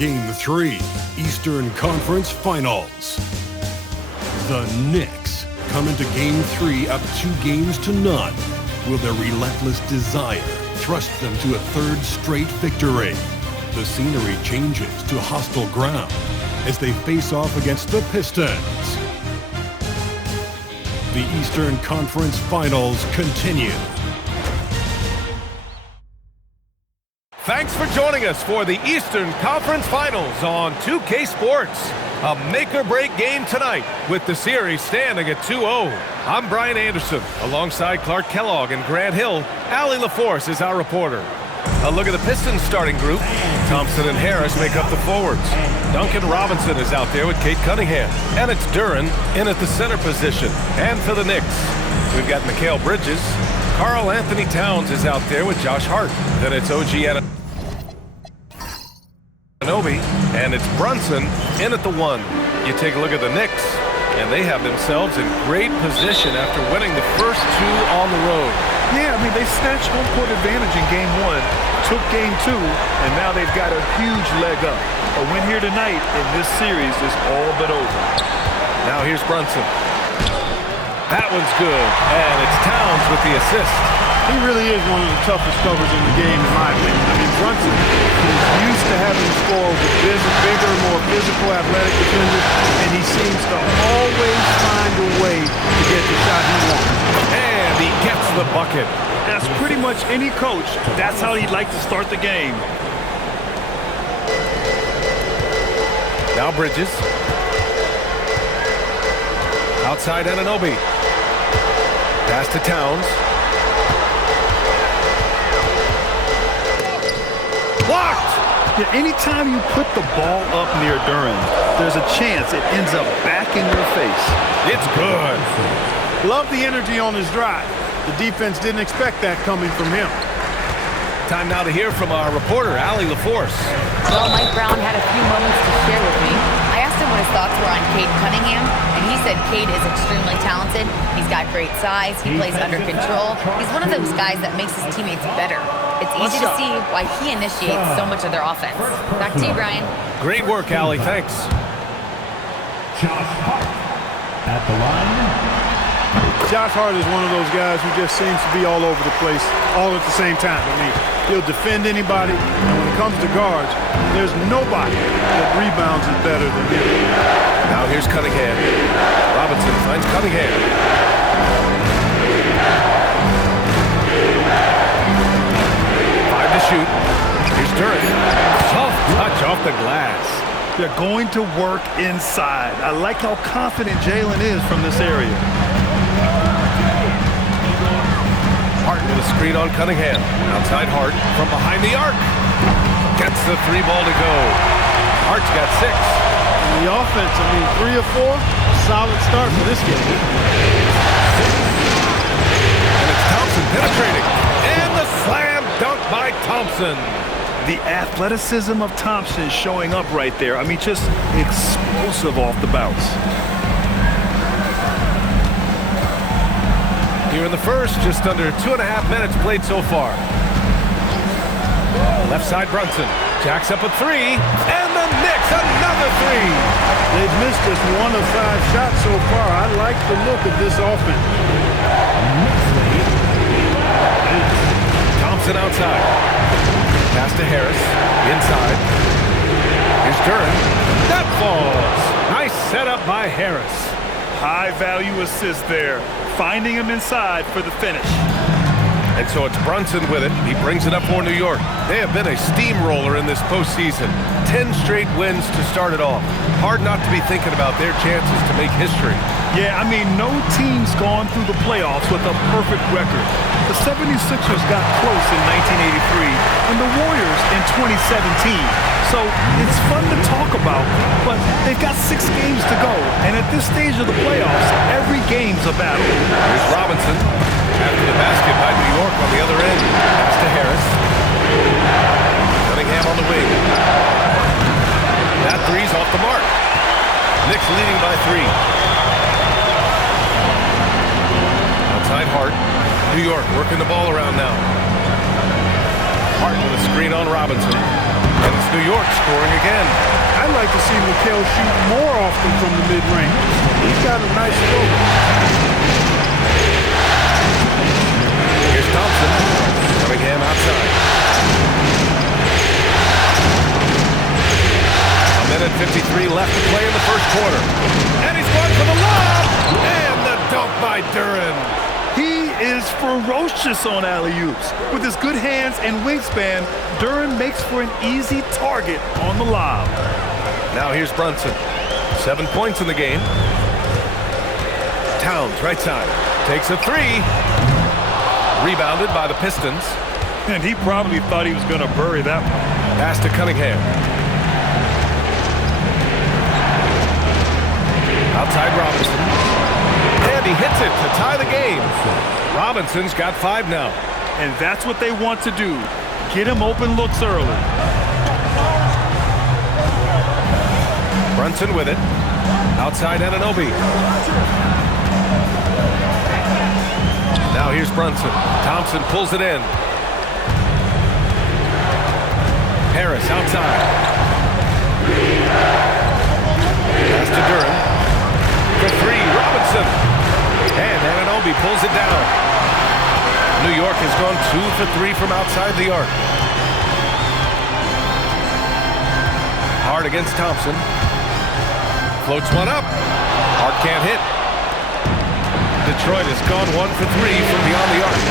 Game 3, Eastern Conference Finals. The Knicks come into Game 3 up 2-0. Will their relentless desire thrust them to a third straight victory? The scenery changes to hostile ground as they face off against the Pistons. The Eastern Conference Finals continue. Thanks for joining us for the Eastern Conference Finals on 2K Sports. A make-or-break game tonight with the series standing at 2-0. I'm Brian Anderson. Alongside Clark Kellogg and Grant Hill, Allie LaForce is our reporter. A look at the Pistons starting group. Thompson and Harris make up the forwards. Duncan Robinson is out there with Kate Cunningham. And it's Duren in at the center position. And for the Knicks, we've got Mikal Bridges. Karl Anthony Towns is out there with Josh Hart. Then it's OG Anunoby, and it's Brunson in at the 1. You take a look at the Knicks, and they have themselves in great position after winning the first 2 on the road. Yeah, I mean, they snatched home court advantage in Game 1, took Game 2, and now they've got a huge leg up. A win here tonight in this series is all but over. Now here's Brunson. That one's good, and it's Towns with the assist. He really is one of the toughest covers in the game, in my opinion. I mean, Brunson is used to having to score with bigger, more physical, athletic defenders, and he seems to always find a way to get the shot he wants. And he gets the bucket. That's pretty much any coach. That's how he'd like to start the game. Now Bridges. Outside Anunoby. Pass to Towns. Blocked! Yeah, anytime you put the ball up near Duren, there's a chance it ends up back in your face. It's good. Love the energy on his drive. The defense didn't expect that coming from him. Time now to hear from our reporter, Allie LaForce. Well, Mike Brown had a few moments to share with me. I asked him what his thoughts were on Kate Cunningham, and he said Kate is extremely talented. He's got great size. He plays under control. He's one of those guys that makes his teammates better. It's easy to see why he initiates so much of their offense. Back to you, Brian. Great work, Allie. Thanks. Josh Hart at the line. Josh Hart is one of those guys who just seems to be all over the place all at the same time. I mean, he'll defend anybody, and when it comes to guards, there's nobody that rebounds it better than him. Now here's Cunningham. Robinson finds Cunningham. Shoot. Here's Duren. Soft touch off the glass. They're going to work inside. I like how confident Jalen is from this area. Hart with a screen on Cunningham. Outside Hart from behind the arc. Gets the 3 ball to go. Hart's got 6. And the offense, I mean, 3 or 4, solid start for this game. And it's Thompson penetrating. And the slam dunk by Thompson. The athleticism of Thompson showing up right there. I mean, just explosive off the bounce. Here in the first, just under 2.5 minutes played so far. Left side Brunson. Jacks up a 3. And the Knicks, another 3. They've missed just 1 of 5 shots so far. I like the look of this offense. Thompson outside. Pass to Harris. Inside. Here's Duren. That falls. Nice setup by Harris. High value assist there. Finding him inside for the finish. And so it's Brunson with it. He brings it up for New York. They have been a steamroller in this postseason. 10 straight wins to start it off. Hard not to be thinking about their chances to make history. Yeah, I mean, no team's gone through the playoffs with a perfect record. The 76ers got close in 1983 and the Warriors in 2017. So it's fun to talk about, but they've got 6 games to go. And at this stage of the playoffs, every game's a battle. Here's Robinson. After the basket by New York on the other end. Pass to Harris. Cunningham on the wing. That 3's off the mark. Knicks leading by 3. Outside Hart. New York working the ball around now. Hart with a screen on Robinson. And it's New York scoring again. I'd like to see Mikal shoot more often from the mid-range. He's got a nice stroke. Here's Thompson. Cunningham outside. A minute 53 left to play in the first quarter. And he's going for the lob! And the dunk by Duren. He is ferocious on alley-oops. With his good hands and wingspan, Duren makes for an easy target on the lob. Now here's Brunson. 7 points in the game. Towns, right side. Takes a three. Rebounded by the Pistons. And he probably thought he was going to bury that one. Pass to Cunningham. Outside Robinson. And he hits it to tie the game. Robinson's got 5 now. And that's what they want to do. Get him open looks early. Brunson with it. Outside Anunoby. Now here's Brunson. Thompson pulls it in. Harris outside. Pass to Duren. For 3, Robinson. And Anunoby pulls it down. New York has gone 2 for 3 from outside the arc. Hard against Thompson. Floats one up. Hart can't hit. Detroit has gone 1 for 3 from beyond the arc.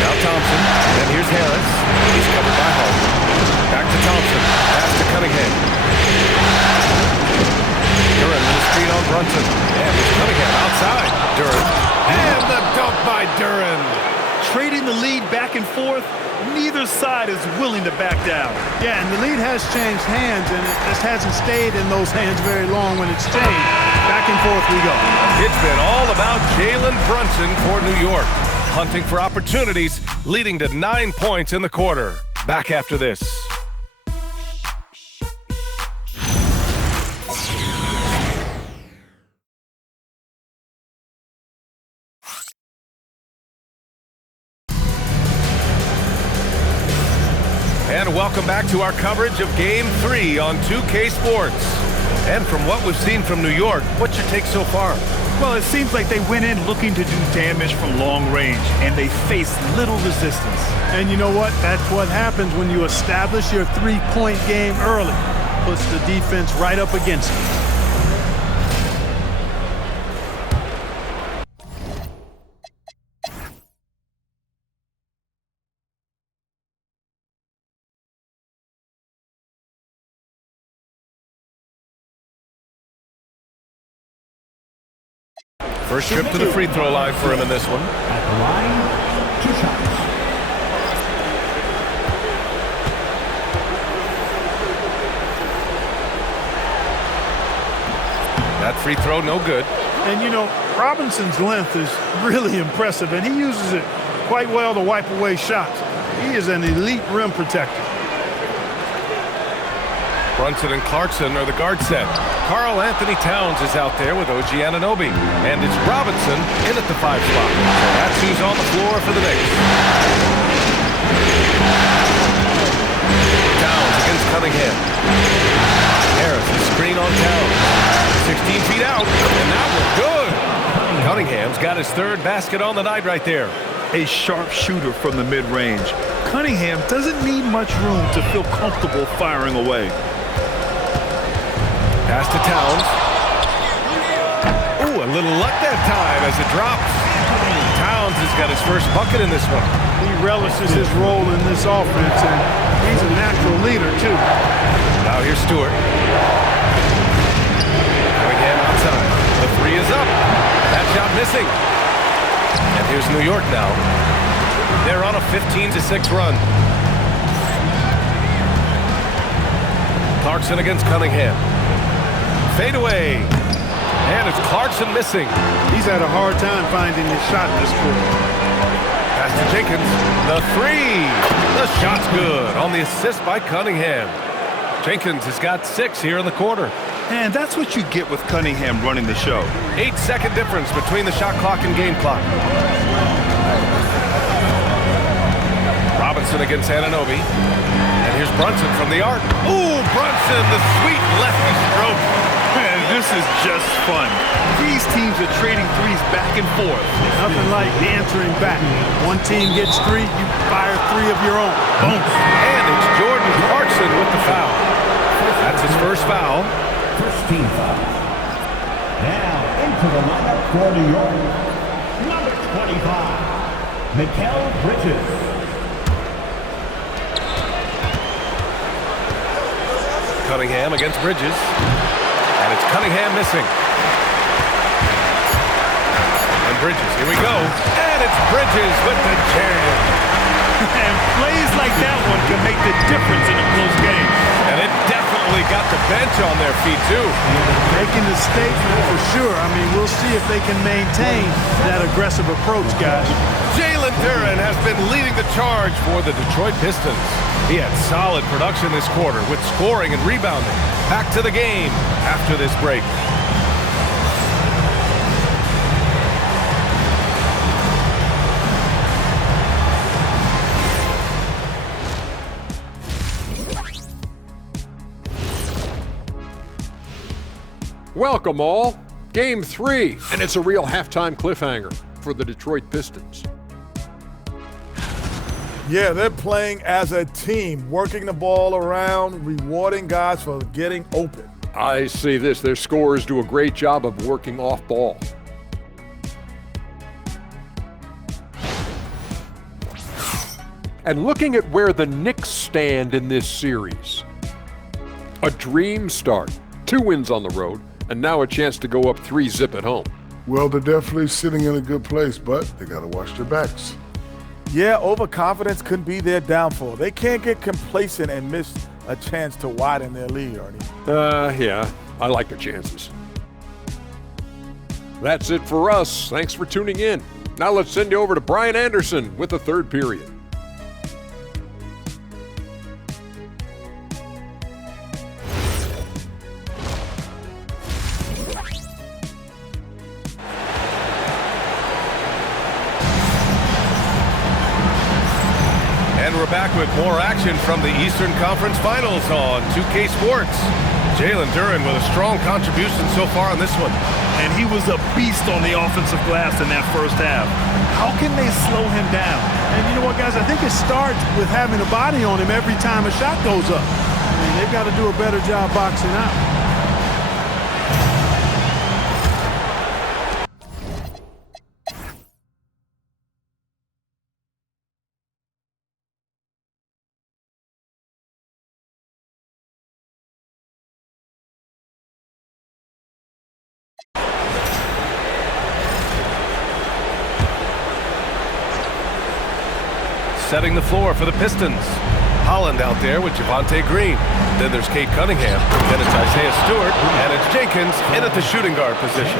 Now Thompson. And here's Harris. He's covered by Hart. Back to Thompson. Pass to Cunningham. Duren with a screen on Brunson. And it's Cunningham outside. Duren. And the dunk by Duren. Trading the lead back and forth, neither side is willing to back down. Yeah, and the lead has changed hands, and it just hasn't stayed in those hands very long when it's changed. Back and forth we go. It's been all about Jalen Brunson for New York. Hunting for opportunities, leading to 9 points in the quarter. Back after this. And welcome back to our coverage of Game 3 on 2K Sports. And from what we've seen from New York, what's your take so far? Well, it seems like they went in looking to do damage from long range, and they faced little resistance. And you know what? That's what happens when you establish your three-point game early. Puts the defense right up against it. First trip to the free throw line for him in this one. At the line, 2 shots. That free throw, no good. And you know, Robinson's length is really impressive, and he uses it quite well to wipe away shots. He is an elite rim protector. Brunson and Clarkson are the guard set. Karl Anthony Towns is out there with OG Anunoby. And it's Robinson in at the 5 spot. So that's who's on the floor for the Knicks. Towns against Cunningham. Harris, the screen on Towns. 16 feet out, and that was good. Cunningham's got his 3rd basket on the night right there. A sharp shooter from the mid-range. Cunningham doesn't need much room to feel comfortable firing away. Pass to Towns. Ooh, a little luck that time as it drops. Towns has got his first bucket in this one. He relishes his role in this offense, and he's a natural leader, too. Now here's Stewart. Cunningham outside. The 3 is up. That shot missing. And here's New York now. They're on a 15-6 run. Clarkson against Cunningham. Fade away. And it's Clarkson missing. He's had a hard time finding his shot this quarter. Pass to Jenkins. The 3. The shot's good on the assist by Cunningham. Jenkins has got 6 here in the quarter. And that's what you get with Cunningham running the show. 8-second difference between the shot clock and game clock. Brunson against Anunoby. And here's Brunson from the arc. Ooh, Brunson, the sweet lefty stroke. Man, this is just fun. These teams are trading threes back and forth. Nothing like answering back. One team gets three, you fire three of your own. Boom. And it's Jordan Clarkson with the foul. That's his first foul. First team foul. Now into the lineup for New York, number 25, Mikal Bridges. Cunningham against Bridges. And it's Cunningham missing. And Bridges, here we go. And it's Bridges with the jam. And plays like that one can make the difference in a close game. And it definitely got the bench on their feet, too. Making the statement for sure. I mean, we'll see if they can maintain that aggressive approach, guys. Jalen Duren has been leading the charge for the Detroit Pistons. He had solid production this quarter with scoring and rebounding. Back to the game after this break. Welcome all. Game 3, and it's a real halftime cliffhanger for the Detroit Pistons. Yeah, they're playing as a team, working the ball around, rewarding guys for getting open. I see this. Their scorers do a great job of working off ball. And looking at where the Knicks stand in this series. A dream start. 2 wins on the road, and now a chance to go up 3-0 at home. Well, they're definitely sitting in a good place, but they got to watch their backs. Yeah, overconfidence could be their downfall. They can't get complacent and miss a chance to widen their lead, Arnie. Yeah, I like the chances. That's it for us. Thanks for tuning in. Now let's send you over to Brian Anderson with the third period. And we're back with more action from the Eastern Conference Finals on 2K Sports. Jalen Duren with a strong contribution so far on this one. And he was a beast on the offensive glass in that first half. How can they slow him down? And you know what, guys? I think it starts with having a body on him every time a shot goes up. I mean, they've got to do a better job boxing out. Setting the floor for the Pistons. Holland out there with Javonte Green. Then there's Kate Cunningham. Then it's Isaiah Stewart. And it's Jenkins in at the shooting guard position.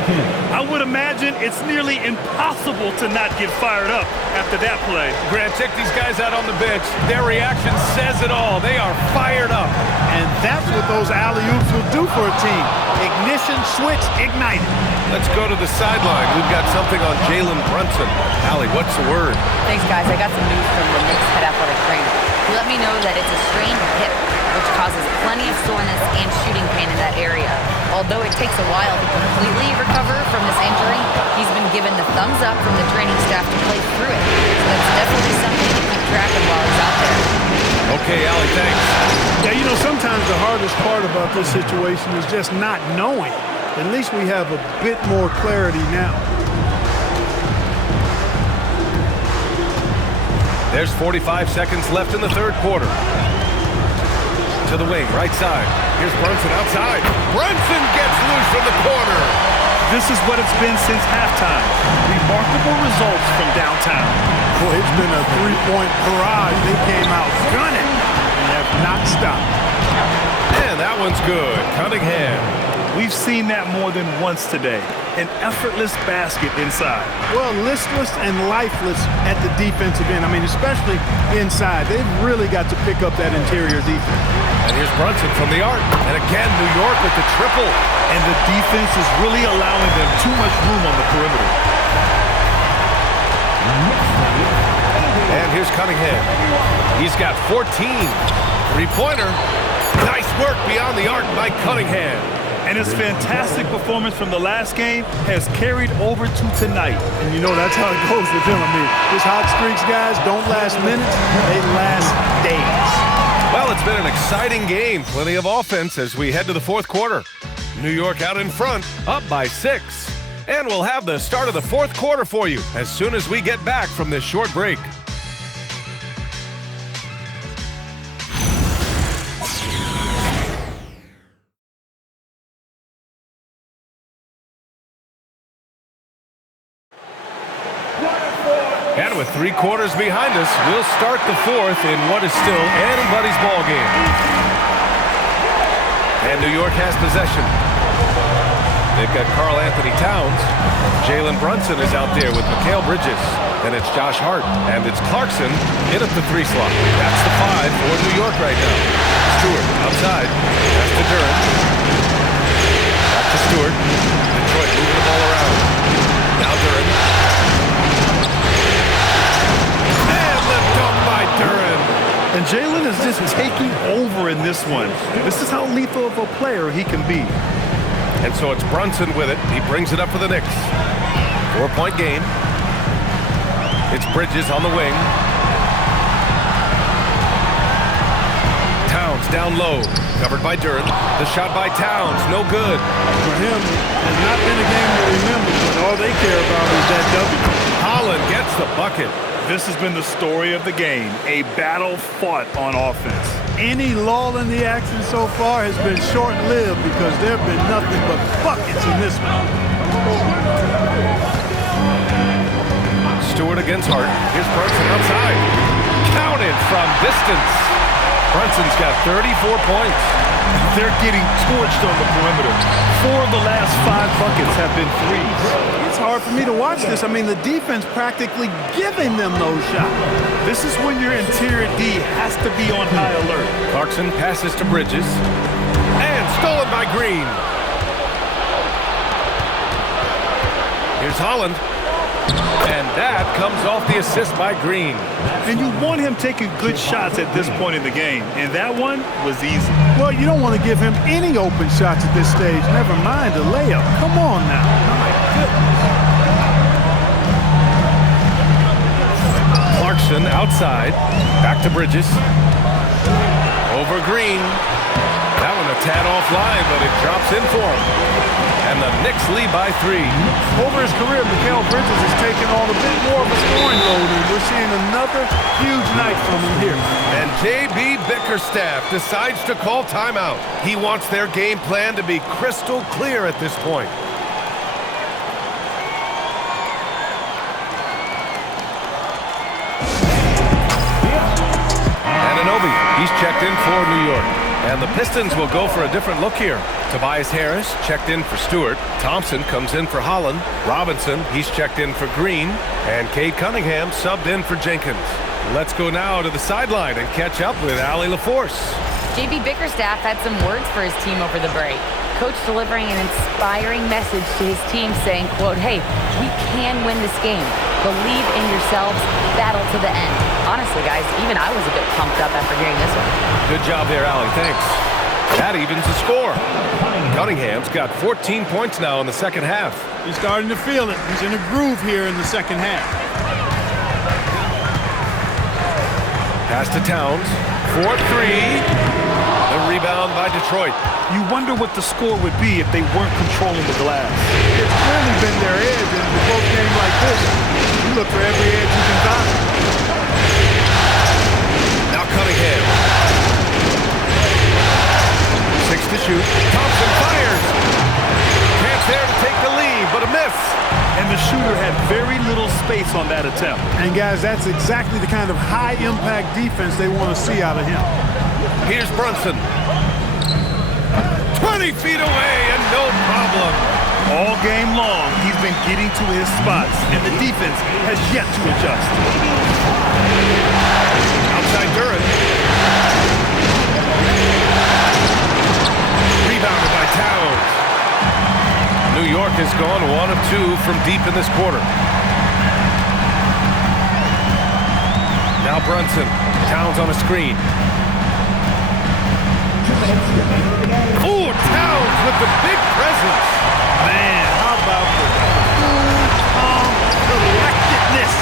I would imagine it's nearly impossible to not get fired up after that play. Grant, check these guys out on the bench. Their reaction says it all. They are fired up. And that's what those alley-oops will do for a team. Ignition switch ignited. Let's go to the sideline. We've got something on Jalen Brunson. Allie, what's the word? Thanks, guys. I got some news from the Knicks head athletic trainer. He let me know that it's a strained hip, which causes plenty of soreness and shooting pain in that area. Although it takes a while to completely recover from this injury, he's been given the thumbs up from the training staff to play through it. So that's definitely something to keep track of while he's out there. Okay, Allie, thanks. Yeah, you know, sometimes the hardest part about this situation is just not knowing. At least we have a bit more clarity now. There's 45 seconds left in the third quarter. To the wing, right side. Here's Brunson outside. Brunson gets loose from the corner. This is what it's been since halftime. Remarkable results from downtown. Boy, it's been a three-point barrage. They came out gunning and have not stopped. And that one's good. Cunningham. We've seen that more than once today. An effortless basket inside. Well, listless and lifeless at the defensive end. I mean, especially inside. They've really got to pick up that interior defense. And here's Brunson from the arc. And again, New York with the triple. And the defense is really allowing them too much room on the perimeter. Next, And here's Cunningham. He's got 14. Three-pointer. Nice work beyond the arc by Cunningham. And his fantastic performance from the last game has carried over to tonight. And you know that's how it goes with him. I mean, his hot streaks, guys, don't last minutes. They last days. Well, it's been an exciting game. Plenty of offense as we head to the fourth quarter. New York out in front, up by 6. And we'll have the start of the fourth quarter for you as soon as we get back from this short break. And with 3 quarters behind us, we'll start the fourth in what is still anybody's ball game. And New York has possession. They've got Karl Anthony Towns. Jalen Brunson is out there with Mikal Bridges. And it's Josh Hart. And it's Clarkson in at the 3 slot. That's the 5 for New York right now. Stewart outside. That's to Durant. Back to Stewart. Detroit moving the ball around. Now Durant. And Jalen is just taking over in this one. This is how lethal of a player he can be. And so it's Brunson with it. He brings it up for the Knicks. 4-point game. It's Bridges on the wing. Towns down low. Covered by Durant. The shot by Towns. No good. For him, it has not been a game to remember, but all they care about is that W. Holland gets the bucket. This has been the story of the game, a battle fought on offense. Any lull in the action so far has been short-lived because there have been nothing but buckets in this one. Stewart against Hart. Here's Brunson outside. Counted from distance. Brunson's got 34 points. They're getting torched on the perimeter. 4 of the last 5 buckets have been threes. It's hard for me to watch this. I mean, the defense practically giving them those shots. This is when your interior D has to be on high alert. Clarkson passes to Bridges. And stolen by Green. Here's Holland. And that comes off the assist by Green. And you want him taking good shots at this point in the game. And that one was easy. Well, you don't want to give him any open shots at this stage. Never mind a layup. Come on now. My goodness. Clarkson outside. Back to Bridges. Over Green. That one a tad offline, but it drops in for him. And the Knicks lead by 3. Over his career, Mikal Bridges has taken on a bit more of a scoring load, and we're seeing another huge night from him here. And J.B. Bickerstaff decides to call timeout. He wants their game plan to be crystal clear at this point. Anunoby, he's checked in for New York. And the Pistons will go for a different look here. Tobias Harris checked in for Stewart. Thompson comes in for Holland. Robinson, he's checked in for Green. And Cade Cunningham subbed in for Jenkins. Let's go now to the sideline and catch up with Allie LaForce. J.B. Bickerstaff had some words for his team over the break. Coach delivering an inspiring message to his team saying, quote, hey, we can win this game. Believe in yourselves. Battle to the end. Honestly, guys, even I was a bit pumped up after hearing this one. Good job there, Allie. Thanks. That evens the score. Cunningham's got 14 points now in the second half. He's starting to feel it. He's in a groove here in the second half. Pass to Towns. 4-3. The rebound by Detroit. You wonder what the score would be if they weren't controlling the glass. It's clearly been their edge, and in both games like this, you look for every edge you can find. Now Cunningham. 6 to shoot. Thompson fires. Chance there to take the lead, but a miss. And the shooter had very little space on that attempt. And guys, that's exactly the kind of high-impact defense they want to see out of him. Here's Brunson. 20 feet away and no problem. All game long, he's been getting to his spots, and the defense has yet to adjust. Outside Durant. Rebounded by Towns. New York has gone 1 of 2 from deep in this quarter. Brunson. Towns on a screen. Oh, Towns with the big presence. Man, how about the cool, calm collectedness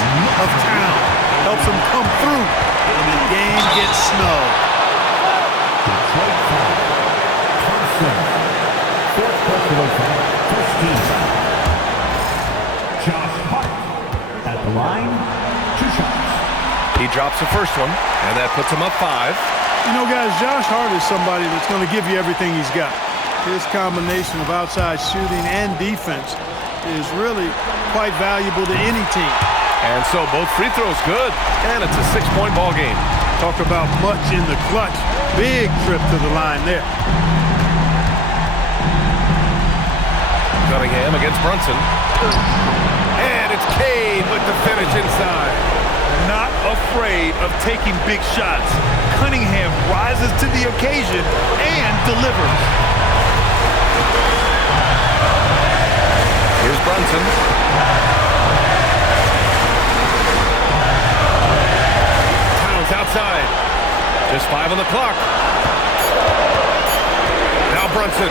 of Towns? Helps him come through when the game gets snow. Detroit foul. Thompson. Fourth personal foul. 15. Josh Hart at the line. 2 shots. He drops the first one, and that puts him up 5. You know, guys, Josh Hart is somebody that's going to give you everything he's got. His combination of outside shooting and defense is really quite valuable to any team. And so both free throws good, and it's a 6-point ball game. Talk about much in the clutch. Big trip to the line there. Cunningham against Brunson. And it's Cade with the finish inside. Not afraid of taking big shots. Cunningham rises to the occasion and delivers. Here's Brunson. Towns outside. Just 5 on the clock. Now Brunson.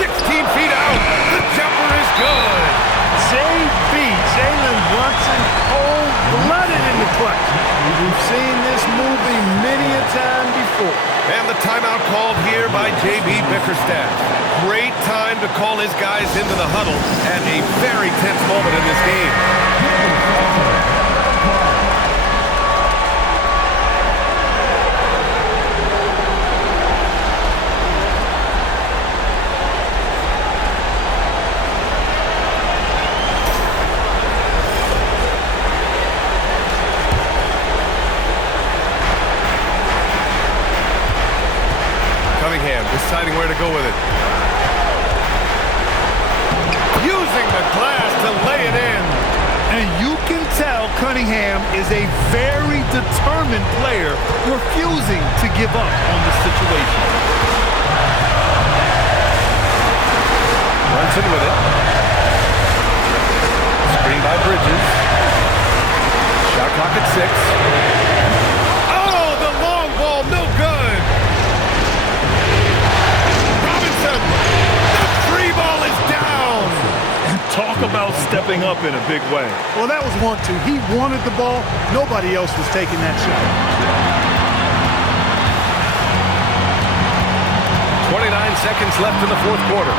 16 feet out. The jumper is good. JB, Jalen Brunson, cold-blooded in the clutch. We've seen this movie many a time before. And the timeout called here by J.B. Bickerstaff. Great time to call his guys into the huddle at a very tense moment in this game. Deciding where to go with it. Using the glass to lay it in. And you can tell Cunningham is a very determined player, refusing to give up on the situation. Brunson with it. Screen by Bridges. Shot clock at 6. Oh, the long ball, no good. Ball is down. Talk about stepping up in a big way. Well, that was 1-2. He wanted the ball. Nobody else was taking that shot. 29 seconds left in the fourth quarter.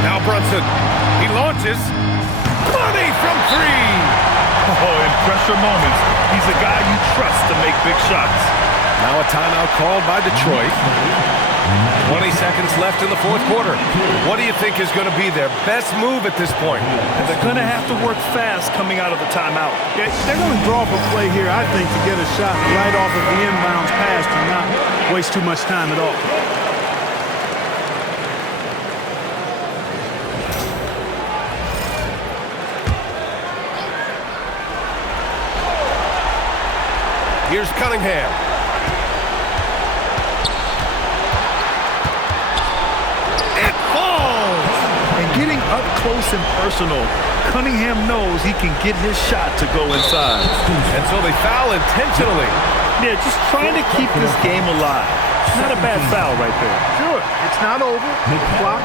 Now Brunson. He launches. Money from 3. Oh, in pressure moments, he's a guy you trust to make big shots. Now a timeout called by Detroit. 20 seconds left in the fourth quarter. What do you think is going to be their best move at this point? And they're going to have to work fast coming out of the timeout. Yeah, they're going to draw up a play here, I think, to get a shot right off of the inbounds pass and not waste too much time at all. Here's Cunningham. Getting up close and personal, Cunningham knows he can get his shot to go inside. And so they foul intentionally. Yeah, just trying to keep this game alive. Not a bad foul right there. Sure, it's not over. The clock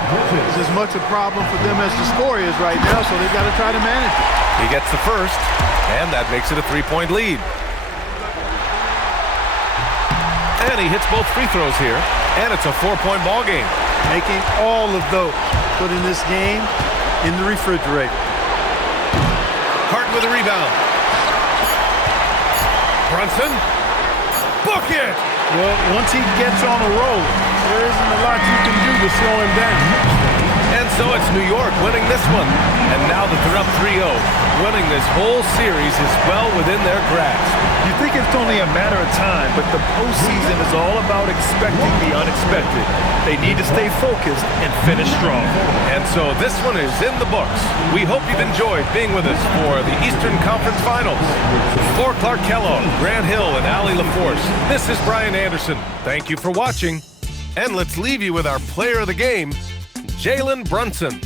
is as much a problem for them as the score is right now, so they've got to try to manage it. He gets the first, and that makes it a 3-point lead. And he hits both free throws here, and it's a 4-point ball game. Making all of those. Putting this game in the refrigerator. Hart with a rebound. Brunson. Book it! Well, once he gets on a roll, there isn't a lot you can do to slow him down. And so it's New York winning this one. And now that they're up 3-0, winning this whole series is well within their grasp. You think it's only a matter of time, but the postseason is all about expecting the unexpected. They need to stay focused and finish strong. And so this one is in the books. We hope you've enjoyed being with us for the Eastern Conference Finals. For Clark Kellogg, Grant Hill, and Allie LaForce, this is Brian Anderson. Thank you for watching. And let's leave you with our player of the game, Jalen Brunson.